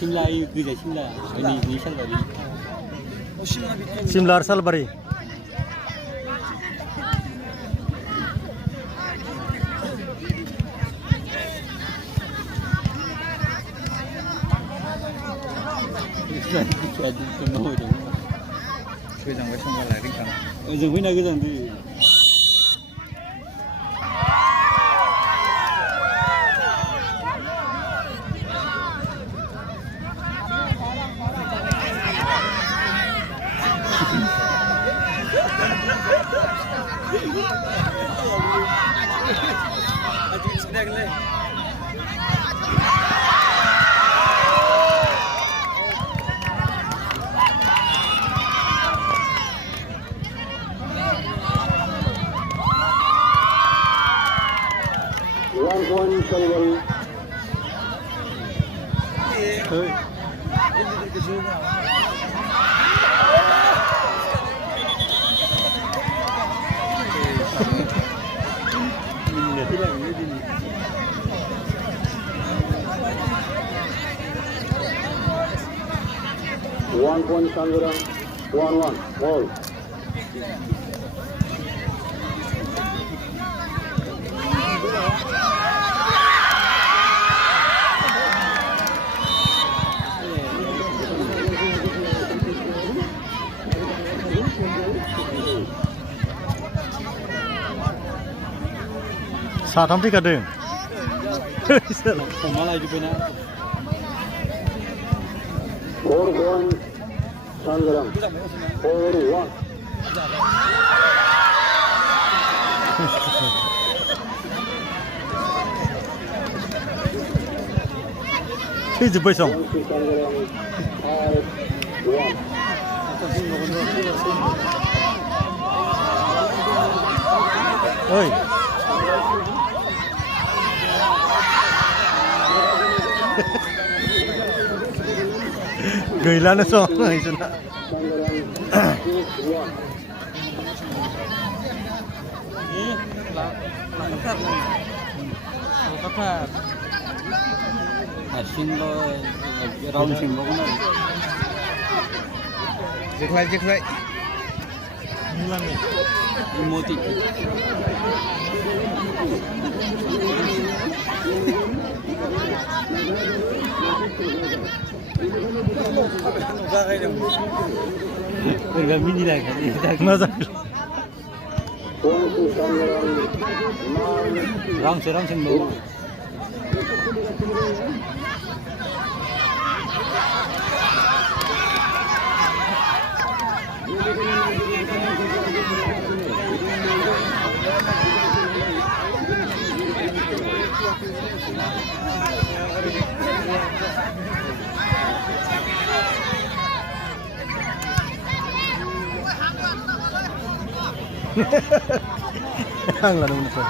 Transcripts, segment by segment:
Simla itu dia Simla. Ini Salbari. Simla Salbari. One point Sangaram, 1-1, ball. Satam tikadeng. Malah itu benar. 4-1 Sangaram, 4-1. Ini jebai song. Sangaram, 5-1. Oi. Gila na song. Itu na. Simla, round Simla kan. Jeklai. Moti. Kami ni lagi. Mazak. Round Simla. Hang lah dong tu.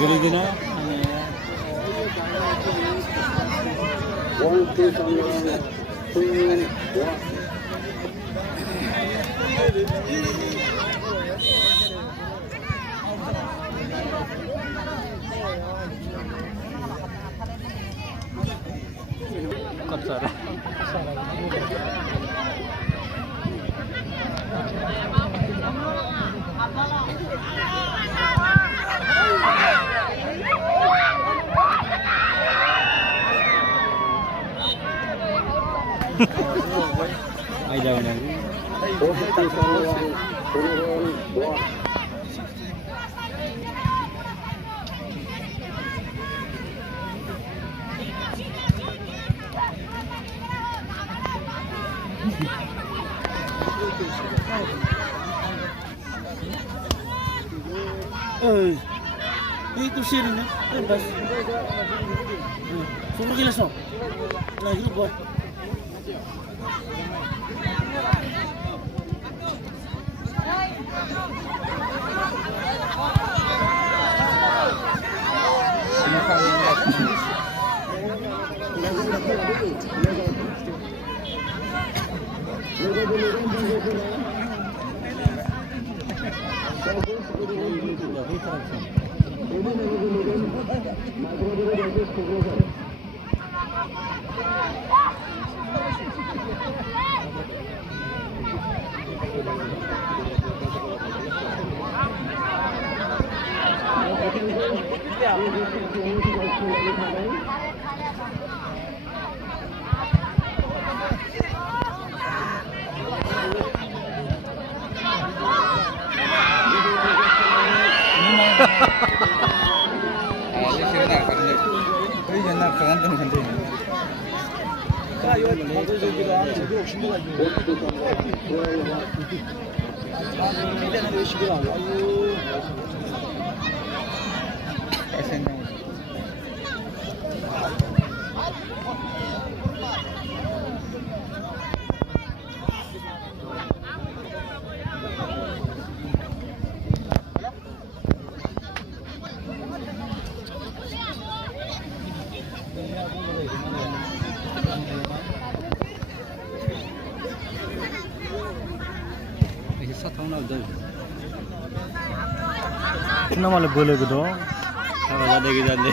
Gila na. 1-2 Sangaram, 2-1. Kotor. 42 Sangaram, 21, 1. Itu sirine, bas. Suruh gila so. Lagi lu buat. किन मलाई बोलेको त जाँदै जाँदै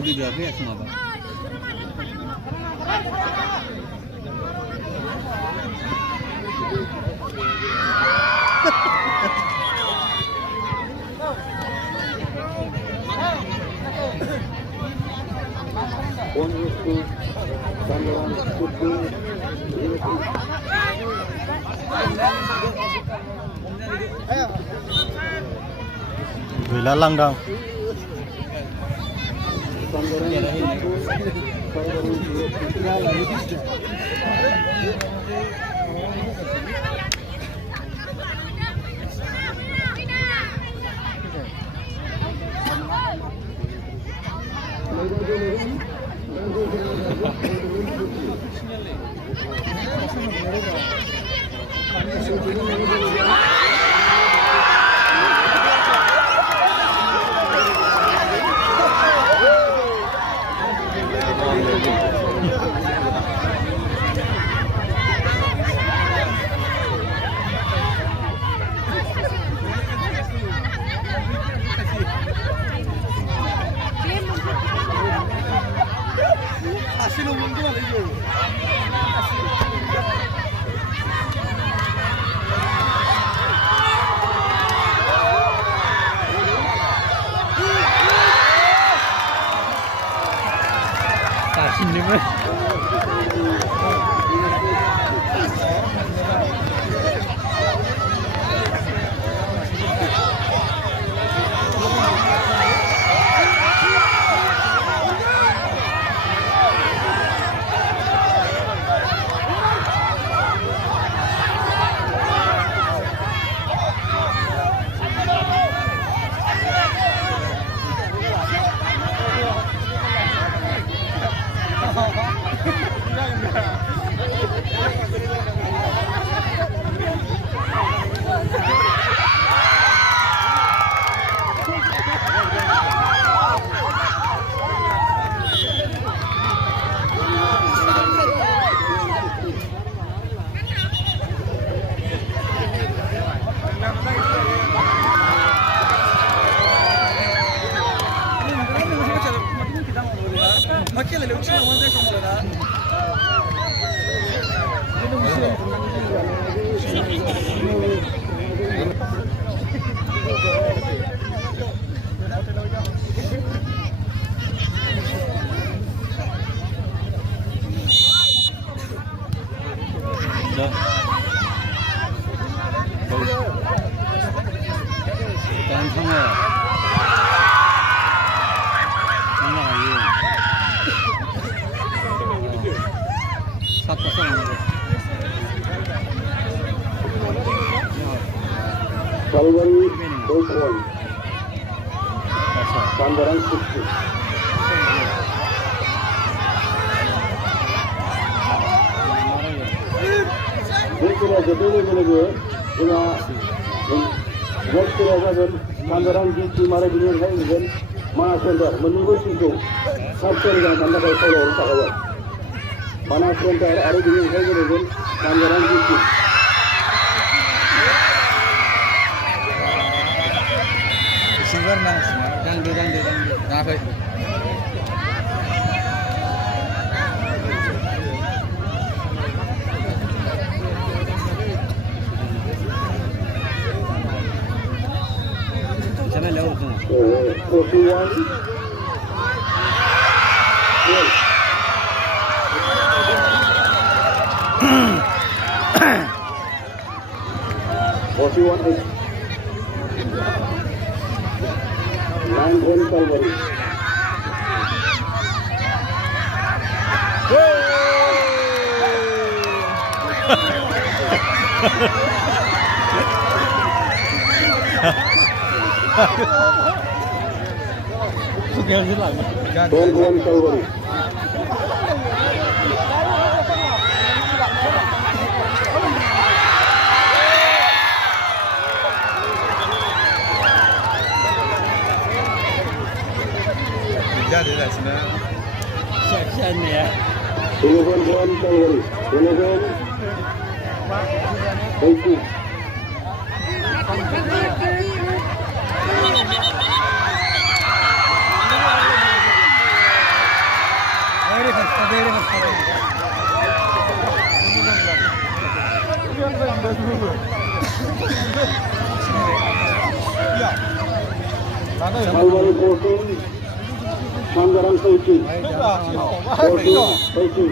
lebih dari ya kenapa? Lalang dong. Şimdi mi? Kalvari Boyfriend Sandaran Sukti Berkira jadul menuju ina berkira jadul Sandaran Sukti mara dunia hai dengan mana cendar menunggu situ sabtu dengan anda kau tahu orang tak mana cendar ada dunia hai dengan Sandaran Sukti Dan apa? Jangan lewat tu. Profiwan Profiwan is 9 Kalvari Don Kalvari Jadi dah sana. Siap-siap ni ya. Don Kalvari Don Baiki Kalvari 14 Sandaran Sukti 14 Baiki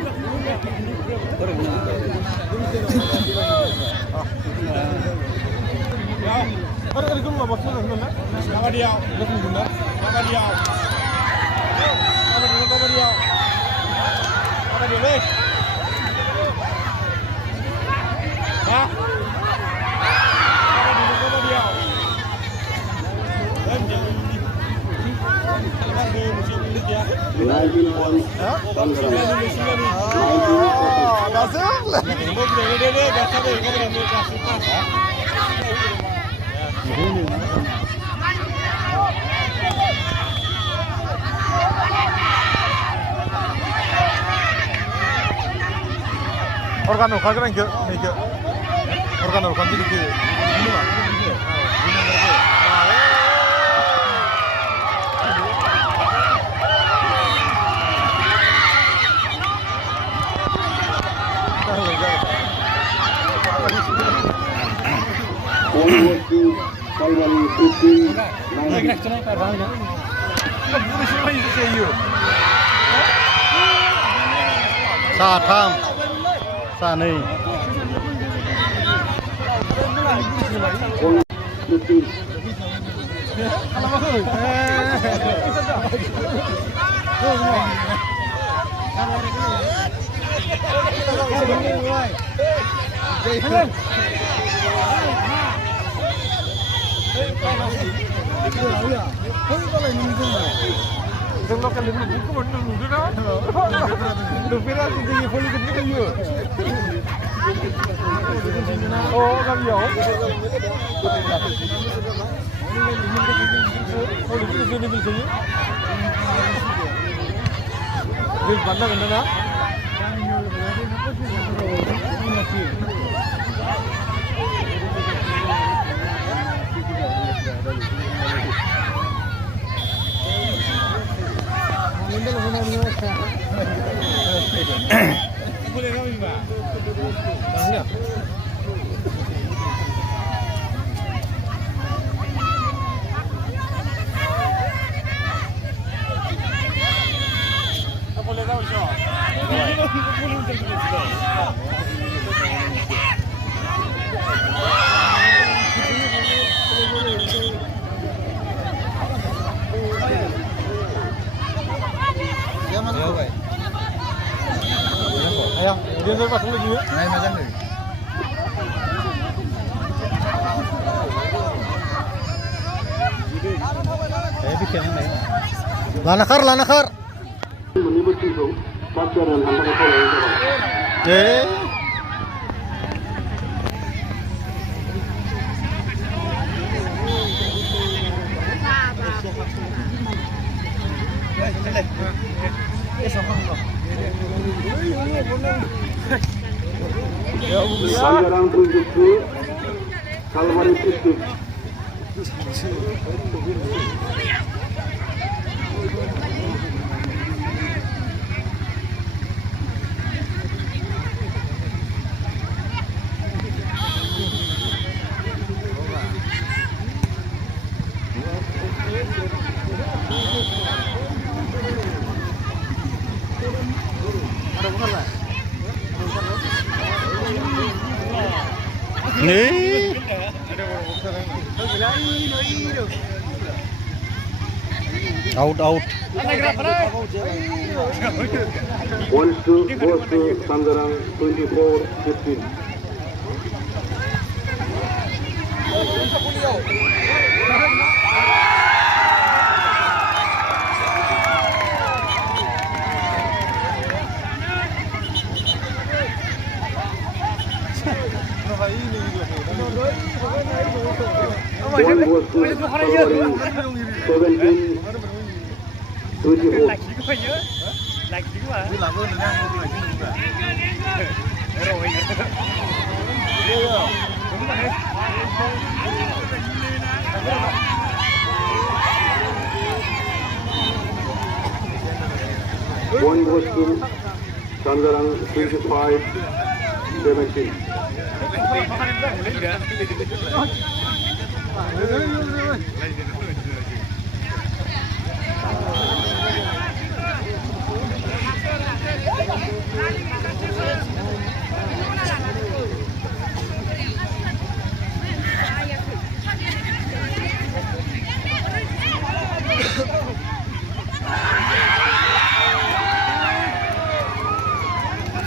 Organo kageran ke, ni ke. Organo kan jadi ke. Ini mah. পরবর্তী সালমানি 15 साथाम सानै 15 जों local level बुकखौ मोननो नुदों ना नुफेरा जोंनि भलिखौ बुकयो अ गामियाव भलिखौ जोंनि मिलखौयो दै बारनांगोन ना Ayo, dia nak pasang lagi ya? Naik macam ni. Bikin ni. Lanakar. menyebutkan faktor dan antara kolej. Anggaran proyeksi Kalmari Sistem. Out. 1-2 goes to Sangarang 24-15. One goes to Sangarang 17-24. One goes to Sangarang 25-17.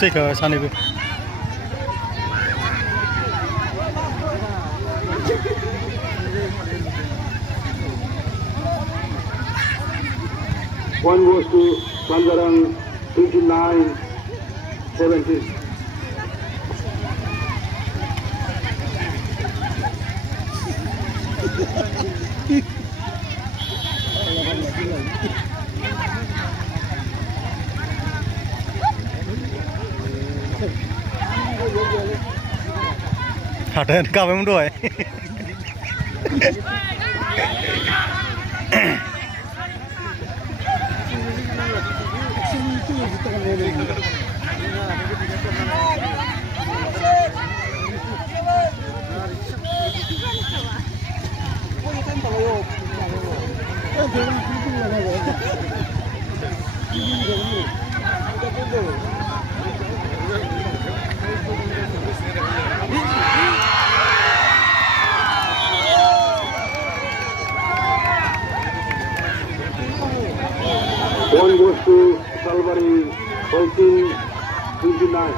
Take a sunny bit. One goes to Sangarang 29-17. Hatan kau memang doai. 29.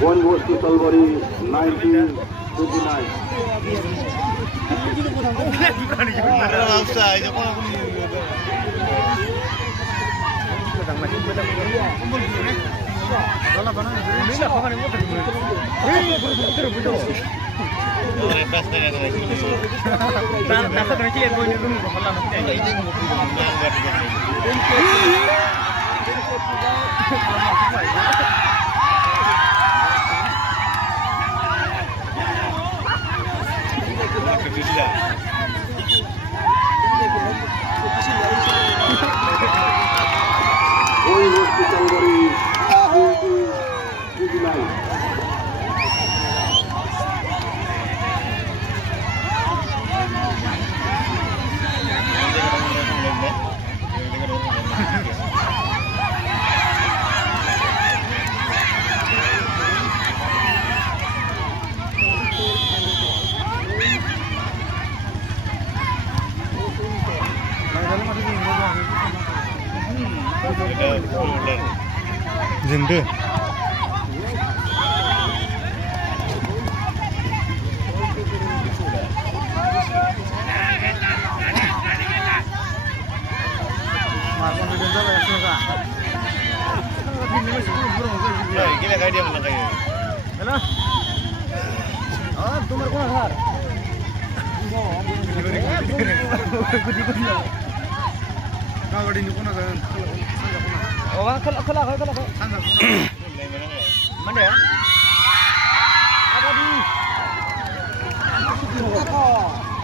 One goes to Salbari, 1929. One goes to Salbari, 1929. Jende. Gila kayak dia malah kayak. Halo. Oh, tumar kau har. Kau di ni kau nak? Oh, kalau. Mana ya? Apa di?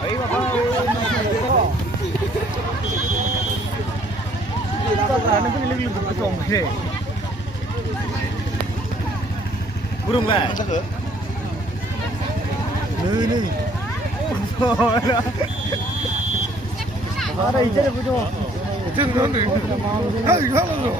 Ayo bapak. Kita berani pun lebih berkecong deh. Burung lah. Nih. Ada ikan punya. Jangan nih. Hai, kalau.